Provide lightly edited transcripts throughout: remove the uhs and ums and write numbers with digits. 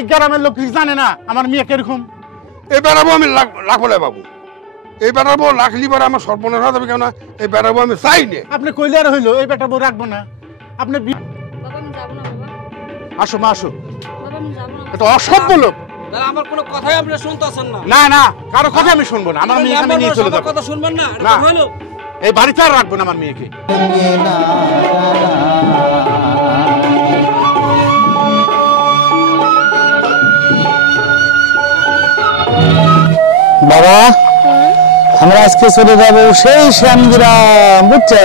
এই গ্রামের লোক কিছু জানে না আমার মেয়ে কিরকম? এই বেড়াবো আমি রাখবো না বাবু, এই বেড়াবো রাখলি পরে আমার সর্বনাশ হয়ে যাবে কেন? এই বেড়াবো আমি চাই না। আপনি কইলে আর হইলো এই বেটা বউ রাখবো না? আপনি আসো মা আসো, এটা অসভ্য লোক। আমার কোনো কথাই আপনি শুনতেছেন না। না না, কারো কথা আমি শুনবো না। আমার মেয়েকে আমি নিয়ে চলে যাবো। কথা শুনবেন না? না, এই বাড়িতে আর রাখবো না আমার মেয়েকে। বাবা, আমরা আজকে চলে যাবো সেই শ্যামগ্রাম, বুঝছো?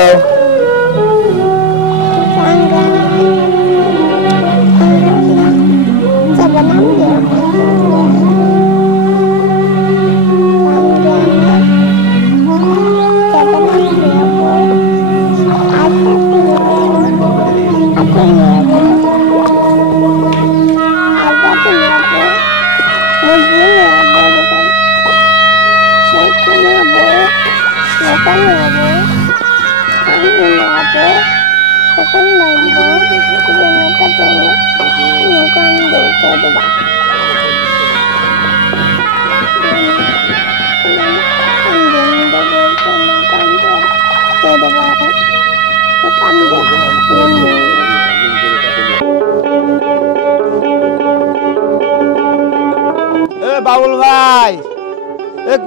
বাবুল ভাই,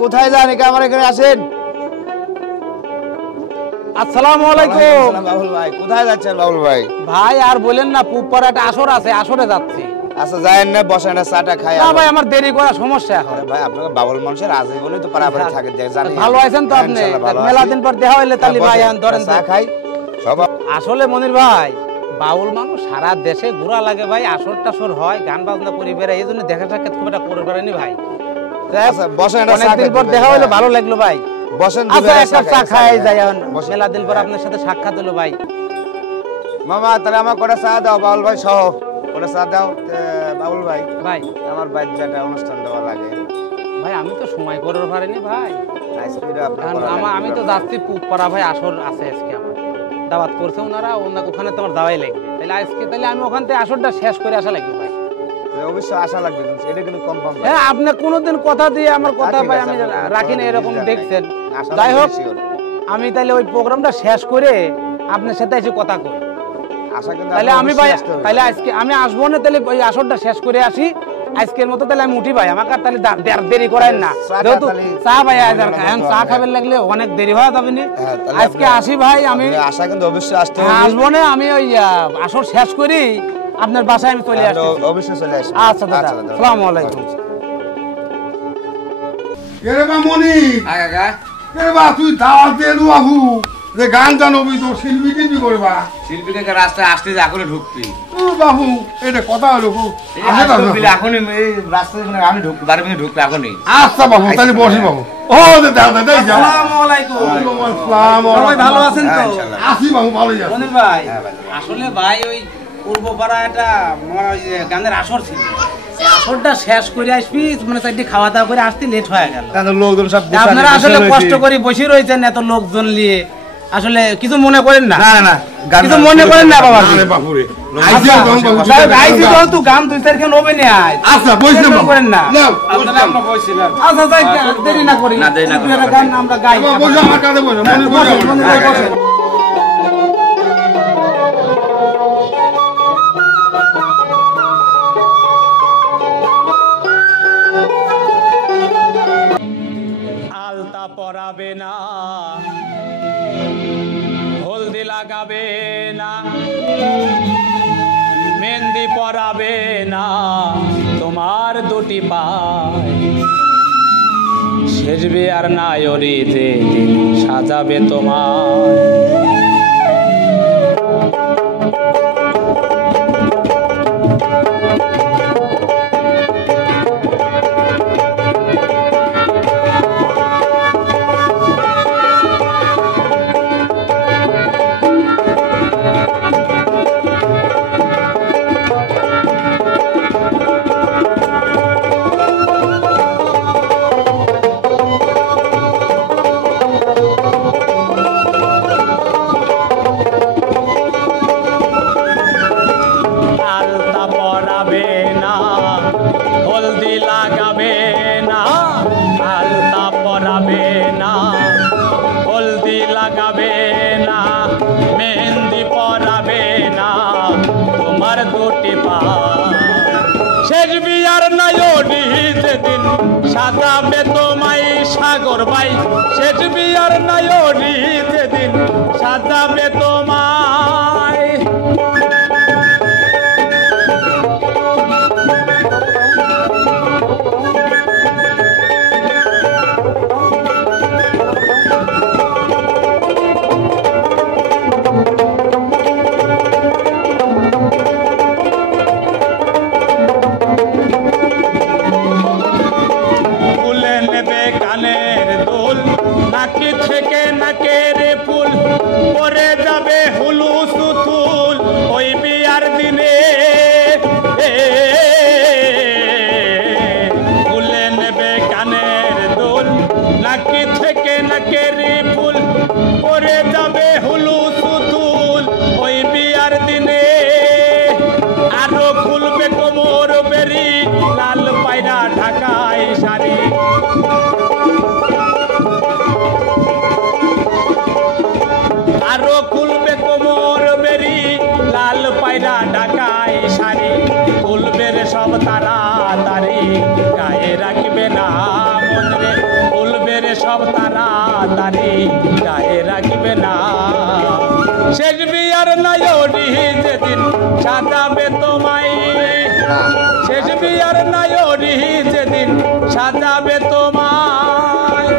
কোথায় যান? আমার এখানে আসেন। আসসালামু আলাইকুম। বাবুল ভাই, কোথায় যাচ্ছেন বাবুল ভাই? ভাই আর বলেন না, পুপার একটা আসর আছে, আসরে যাচ্ছি। আচ্ছা যায়েন না, বসেন না, চাটা খাই। না ভাই, আমার দেরি করা সমস্যা এখন। ভাই আপনাকে বাবুল মানুষের আজীবনই তো পারাপারে থাকে, জানেন। ভালো আছেন তো আপনি? মেলা দিন পর দেখা হইলে তালি ভাই ধরেন চা খাই সব। আসলে মনির ভাই, বাউল মানুষ সারা দেশে ঘোরা লাগে ভাই, আসর টাসর হয়, গান বাজনা করি বেড়াই, এই জন্য দেখা সাক্ষাৎ খুব একটা করে বেড়ানি ভাই। বসেন, অনেকদিন পর দেখা হইলো, ভালো লাগলো ভাই। বসেন, আচ্ছা একটা চা খাই যাই। মেলা দিন পর আপনার সাথে সাক্ষাৎ হলো ভাই। মামা তাহলে আমার কটা চা দাও, বাবুল ভাই সহ কটা চা দাও। বাবুল ভাই, ভাই আমার বাচ্চাটা অনুষ্ঠান দেওয়া লাগে ভাই, আমি তো সময় করে পারিনি ভাই। আমি তো যাচ্ছি পুপারা ভাই, আসর আছে আজকে, আমার দাওয়াত করছে ওনারা, ওখানে তোমার দাওয়াই লাগবে। তাহলে আজকে তাহলে আমি ওখান থেকে আসরটা শেষ করে আসা লাগবে ভাই। অবশ্যই আশা লাগবে, এটা কিন্তু কনফার্ম। হ্যাঁ, আপনি কোনোদিন কথা দিয়ে আমার কথা ভাই আমি রাখি না, এরকম দেখছেন। যাই হোক, আমি তাহলে ওই প্রোগ্রামটা শেষ করে আপনার সাথে এসে কথা কই। তাহলে আমি ভাই, তাহলে আজকে আমি আসবো না, তাহলে ওই আসরটা শেষ করে আসি আজকের মতো। তাহলে আমি উঠি ভাই, আমাকে আর তাহলে দেরি করেন না, যেহেতু চা ভাই এখন চা খাবেন লাগলে অনেক দেরি হয়ে যাবে না। আজকে আসি ভাই, আমি আশা কিন্তু অবশ্যই আসতে হবে। আসবো না, আমি ওই আসর শেষ করি আপনার বাসায় আমি চলে আসি। অবশ্যই চলে আসি। আচ্ছা দাদা, আসসালামু আলাইকুম। রে বা মনি, আগা রে বা তুই দাওয়াত দিয়ে দু বাবু যে গান জানবি তো শিল্পী টিল্পি করবা। শিল্পীকে রাস্তায় আসতে এখনই ঢুকবি বাবু, এটা কথা হলো এখনই এই রাস্তায় আমি ঢুকবি, বাড়ি ভেঙে ঢুকবি এখনই। আচ্ছা বাবু, তাহলে বসি বাবু। ও দাদা দাদা, আসসালামু আলাইকুম। সবাই ভালো আছেন তো? আসি বাবু, ভালোই আছি। মনির ভাই, আসলে ভাই ওই পূর্বপাড়া একটা গানের আসর ছিল, আসরটা শেষ করে আসবি, মানে চারটি খাওয়া দাওয়া করে আসতে লেট হয়ে গেল। লোকজন সব আপনারা আসলে কষ্ট করে বসে রয়েছেন এত লোকজন নিয়ে, আসলে কিছু মনে করেন না। না না, কিছু মনে করেন না বাবা। আরে বাবু রে, আইছি তো গান দুই চার কেন হবে না। আচ্ছা বসে মনে করেন না। আপনারা আমরা বসছিলাম। আচ্ছা যাই, দেরি না করি, গান আমরা গাই। বসে আমার কাছে বসে, মনির বসে। আলতা পরাবে না, হলদি লাগাবে না, মেহেন্দি পরাবে না, তোমার দুটি পায় সেজবে আর নায়রিতে সাজাবে তোমার। সাজাবে তোমায় সাগর ভাই শেষ বিয়ার নায়রি যেদিন সাজাবে তোমায় নাকি থেকে নাকের ফুল পরে যাবে হুলুস তুল ওই বিয়ার দিনে ফুলে নেবে কানের দুল নাকি থেকে নাকের ফুল পরে যাবে হুলুস তুল ওই বিয়ার দিনে আরো খুলবে কোমর বেরি লাল পায়রা ঢাকায় শাড়ি আরো খুলবে কোমর বেরি লাল পায়রা ঢাকায় শাড়ি খুলবে রে সব তাড়াতাড়ি গায়ে রাখবে না মনে খুলবে রে সব তাড়াতাড়ি গায়ে রাখবে না শেষ বিয়ার নায়রি যেদিন সাজাবে তোমায় শেষ বিয়ার নায়রি যেদিন সাজাবে তোমায়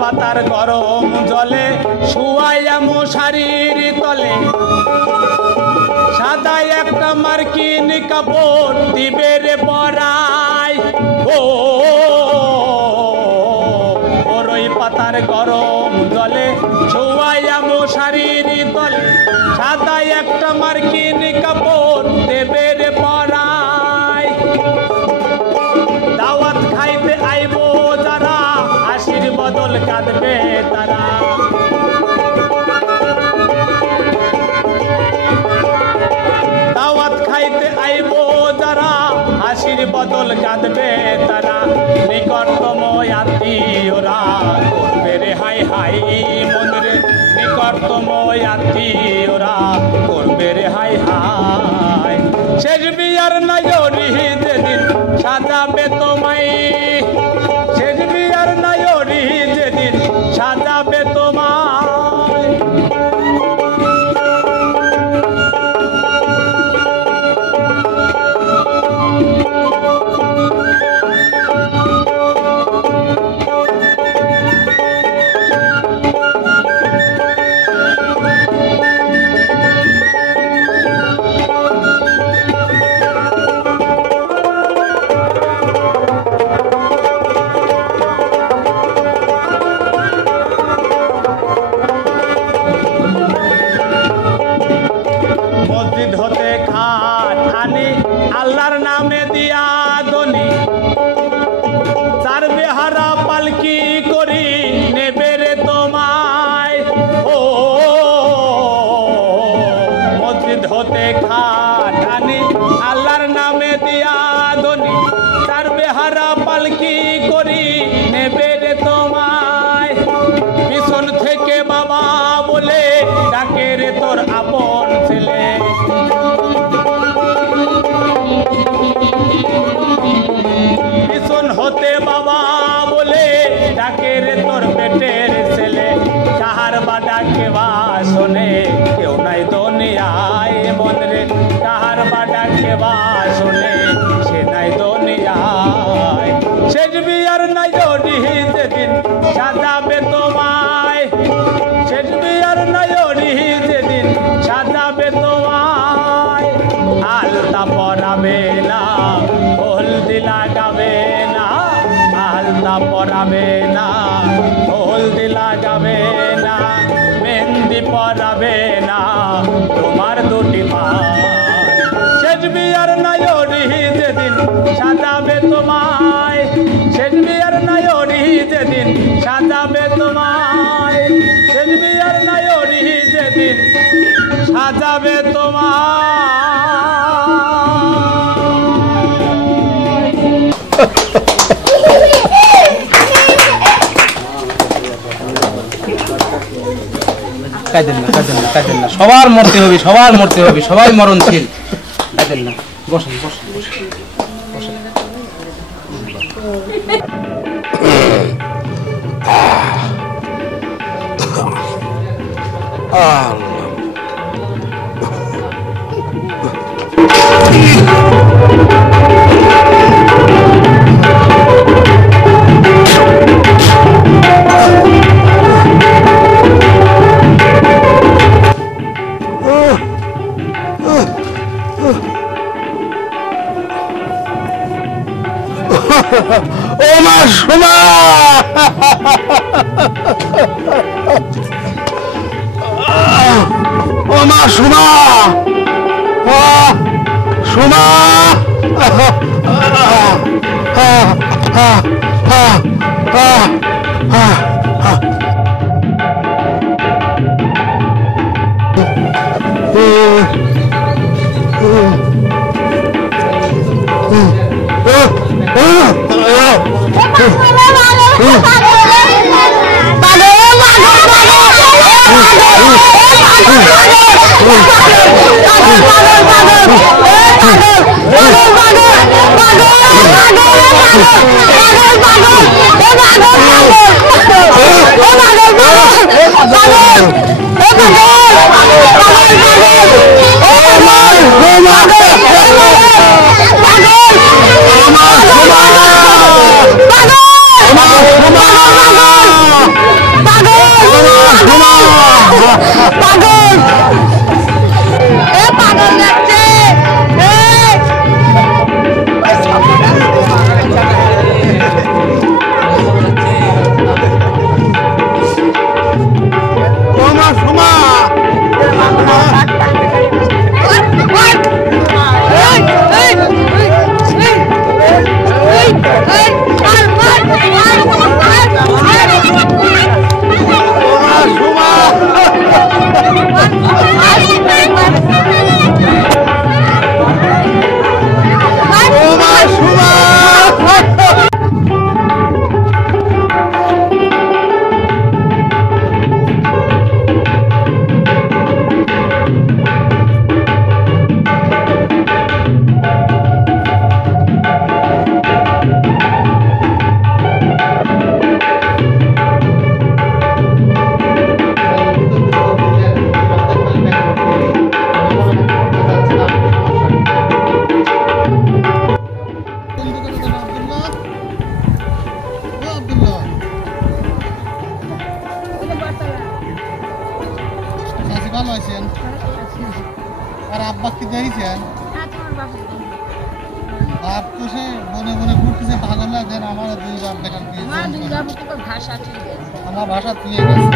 পাতার গরম জলে শুয়াইয়া মশারির তলে সাদা একটা মার্কিন কাপড় দিবে রে পরায় ওই পাতার গরম জলে শুয়াইয়া মশারির তলে সাদা একটা মার্কিন কাপড় দেবে রে পরায় দাওয়াত খাইতে আইবো যারা হাসির বদল কাঁদবে তারা দাওয়াত খাইতে আইবো যারা হাসির বদল কাঁদবে তারা নিকটতম আত্মীয়রা করবে রে হাই হাই মন্দিরে নিকটতম আত্মীয়রা করবে রে হাই হাই শেষ বিয়ার নায়রি যেদিন সাজাবে তোমায় শেষ বিয়ার নায়রি যেদিন সাজাবে তোমায় মসজিদ হতে খাট আনি আল্লাহর নামে দিয়া দনি চার বেহারা পালকি করি নেবে রে তোমায় মসজিদ হতে খাট আনি আল্লাহর নামে দিয়া দনি চার বেহারা পালকি করি নেবে রে তোমায় পিছন থেকে বাবা বলে ডাকে রে তোর আপন ছেলে পিছন হতে বাবা বলে ডাকে রে তোর পেটের ছেলে কাহার বা ডাকে বা শোনে কেউ নাই দুনিয়ায় মন রে কাহার বা ডাকে বা শোনে সে নাই দুনিয়ায় শেষ বিয়ার নায়রি যেদিন সাজাবে তোমায় শেষ বিয়ার নায়রি যেদিন সাজাবে তোমায় আলতা পরাবে না হলদি লাগাবে না আলতা পরাবে না পরাবে না তোমার দুটি পায় শেষ বিয়ার নায়রি যেদিন সাজাবে তোমায় শেষ বিয়ার নায়রি যেদিন সাজাবে তোমায় শেষ বিয়ার নায়রি যেদিন সাজাবে তোমায় কাঁদেন না কাঁদেন না কাঁদেন না সবার মরতে হবে সবাই মরণশীল কাঁদেন না বসেন বসেন বসেন বসেন ও মা সোমা ও মা সোমা সোমা ভালো আছেন? আর আব্বা কি দেখেছেন? বাপ তো সে বনে বনে ঘুরতেছে পাগল লাগছেন। আমার দুই বাপ দেখার দিয়েছে, আমার ভাষা ঠিক আছে।